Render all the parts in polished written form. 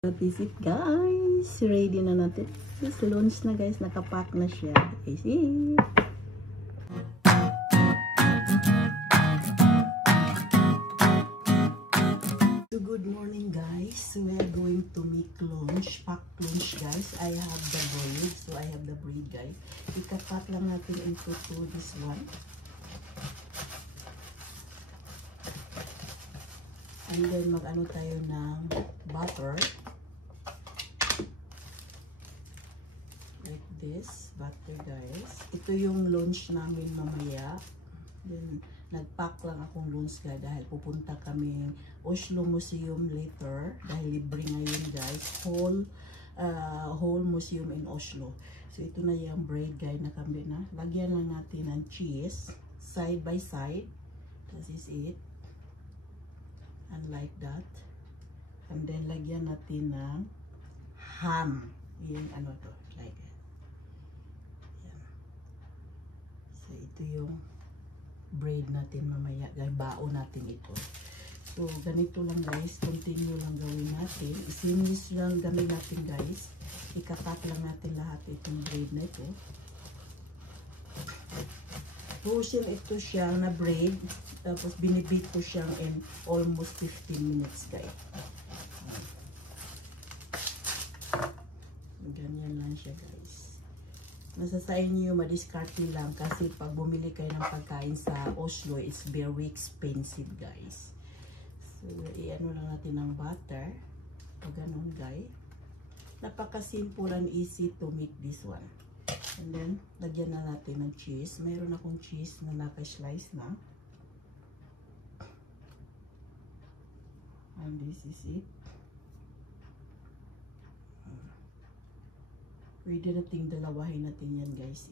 That is it guys. Ready na natin. This lunch na guys. Nakapack na siya. Is it? So good morning guys. So we are going to make lunch. Pack lunch guys. I have the bread. So I have the bread guys. Ikakat lang natin into this one. And then mag-ano tayo ng butter. Like this, butter guys. Ito yung lunch namin mamaya. Then, nag-pack lang akong lunch guys dahil pupunta kami Oslo Museum later. Dahil libre ngayon guys. Whole museum in Oslo. So, ito na yung bread guys na kami na. Lagyan lang natin ng cheese. Side by side. This is it. And like that. And then, lagyan natin ng ham. Yung ano to. Like it. Yan. So, ito yung bread natin mamaya. Baon natin ito. So, ganito lang guys. Continue lang gawin natin. Isinis lang gawin natin guys. Ikakat lang natin lahat itong bread na ito. Frozen ito siya na bread. Tapos binibake ko siyang in almost 15 minutes guys. Ganyan lang siya guys. Nasa sa inyo, madiskarte lang kasi pag bumili kayo ng pagkain sa Oslo, it's very expensive guys. So, i-ano lang natin ng butter. Pag ganun guys. Napaka-simple and easy to make this one. And then, lagyan na natin ng cheese. Mayroon akong cheese na naka-slice na. And this is it. Pwede nating dalawahin natin yan guys.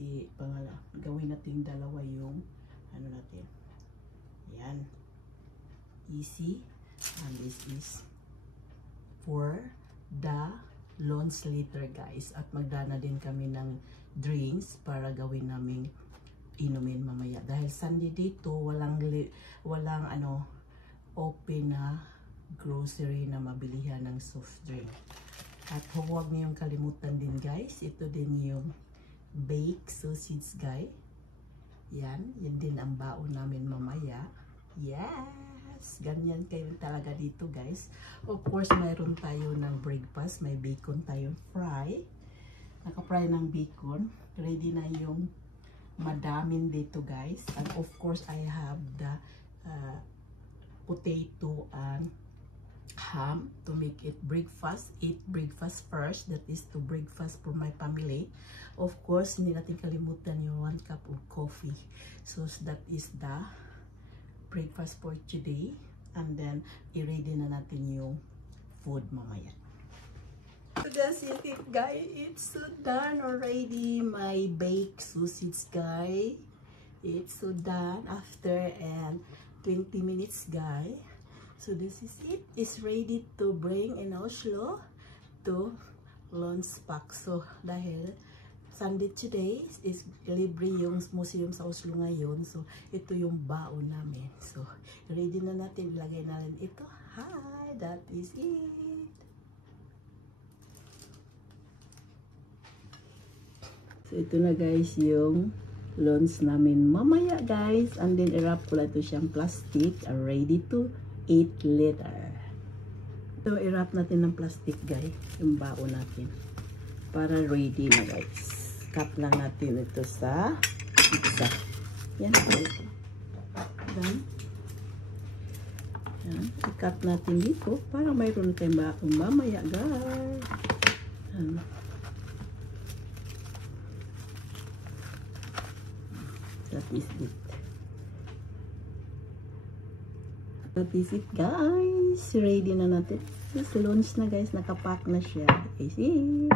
Gawin nating dalawa yung ano natin. Yan. Easy. And this is for the lunch later guys. At magdana din kami ng drinks para gawin naming inumin mamaya. Dahil Sunday dito, walang open na grocery na mabilihan ng soft drink. At huwag niyong kalimutan din guys, ito din yung baked sausage guys. Yan din ang baon namin mamaya. Yes! Ganyan kayo talaga dito guys. Of course, mayroon tayo ng breakfast. May bacon tayong fry. Naka-fry ng bacon. Ready na yung madamin dito guys. And of course, I have the potato and ham to make it breakfast. Eat breakfast first. That is to breakfast for my family. Of course, hindi natin kalimutan yung 1 cup of coffee. So that is the breakfast for today. And then, i-ready na natin yung food mamaya. So that's it guys. It's so done already. My baked sausage guys. It's so done after 20 minutes guys. So this is it. It's ready to bring in Oslo to lunch pack. So dahil Sunday today is libre yung museum sa Oslo ngayon. So ito yung baon namin. So ready na natin. Ilagay na rin ito. Hi! That is it. So ito na guys yung lunch namin mamaya guys. And then i-wrap ko lang ito siyang plastic. Ready to eat later. Ito, i-wrap natin ng plastic guys, yung baon natin. Para ready na guys. Cut lang natin ito sa pizza. Yan. Yan. Yan. I-cut natin dito para mayroon tayong baon mamaya guys. Yan. That is it. That is it guys. Ready na natin. This lunch na guys. Nakapack na siya. Is it?